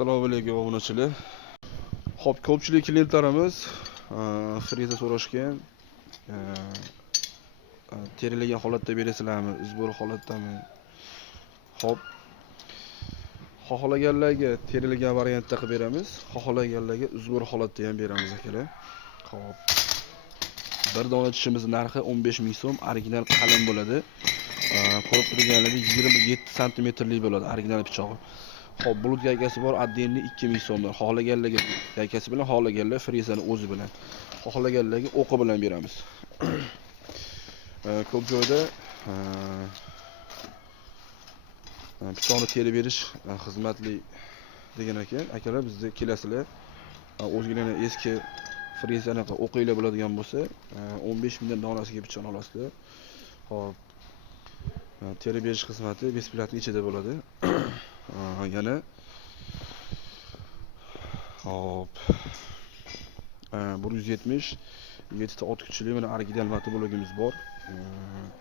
Assalomu alaykum obunachilar. Xo'p, ko'pchilik klientlarimiz friza so'rashgan. Terilgan holatda berasizlarmi, uzbor holatdami? Xo'p. Xohlaganlarga terilgan variantda qilib beramiz, xohlaganlarga uzbor holatda ham beramiz akalar. Xo'p. Bir dona tishimiz narxi 15 ming so'm, original qalin bo'ladi. Ko'rib turganlaringiz 27 santimetrlik bo'ladi original pichog'i. Xo'p, bulut gaykasi bor, отдельный 2000 so'mdan. Xohlaganlarga gaykasi bilan, xohlaganlar frizani o'zi bilan. Xohlaganlarga o'qi bilan beramiz. Ko'p joyda pichoqni terib berish xizmatli degan ekan. Akalar, bizda kelasizlar. O'zingizlarning eski frizani o'qinglar bo'ladigan bo'lsa, 15 mingdan donasiga pichoq olasizlar. Xo'p. Terib berish xizmati besplatni ichida bo'ladi. Yana hop 170 7 ta ot kuchli mana original motoblogimiz bor.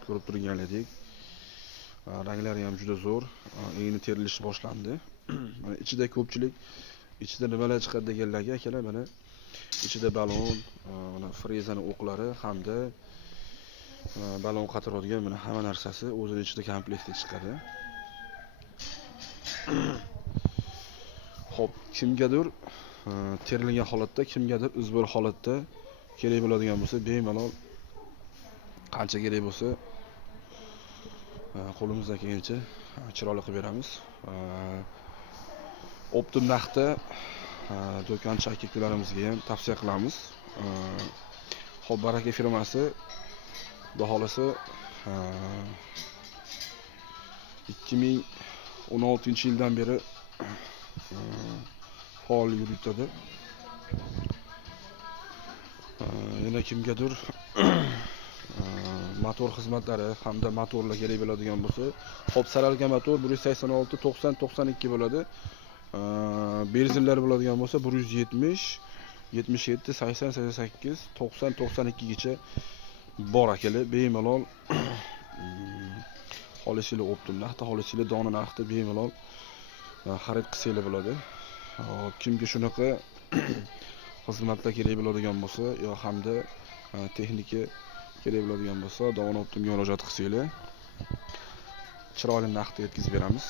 Ko'rib turganlaringizdek ranglari ham juda zo'r. Endi terilishi boshlandi. Mana ichida ko'pchilik ichida nimalar chiqadi deganlarga akalar, mana ichida balon, mana frezani o'qlari hamda balon qatiradigan mana hamma narsasi o'zining ichida komplektda chiqadi. Xo'p, kimgadir terilgan holatda, kimgadir uzbor holatda kerak bo'ladigan bo'lsa, bemalol qancha kerak bo'lsa qo'limizdan kelgancha chiroyli qilib beramiz. Optim narxda do'konchi aka-ukalarimizga ham tavsiya qilamiz. Xo'p, Baraka firmasi baholasa 2016-yildan beri faol yuritadi. Yana kimgadir motor xizmatlari hamda motorlar kerak bo'ladigan bo'lsa, xo'p, saralga motor 186 90 92 bo'ladi. Benzinlar bo'ladigan bo'lsa 170 77 80 88 90 92 gacha bor akalar. Bemalol xolisizlar optim narxda, xolisizlar dona narxda bemalol xarid qilsanglar bo'ladi. Kimga shunaqa xizmatlar kerak bo'ladigan bo'lsa, yo hamda texnika kerak bo'ladigan bo'lsa, dona optimga murojaat qilsanglar chiroyli narxda yetkazib beramiz.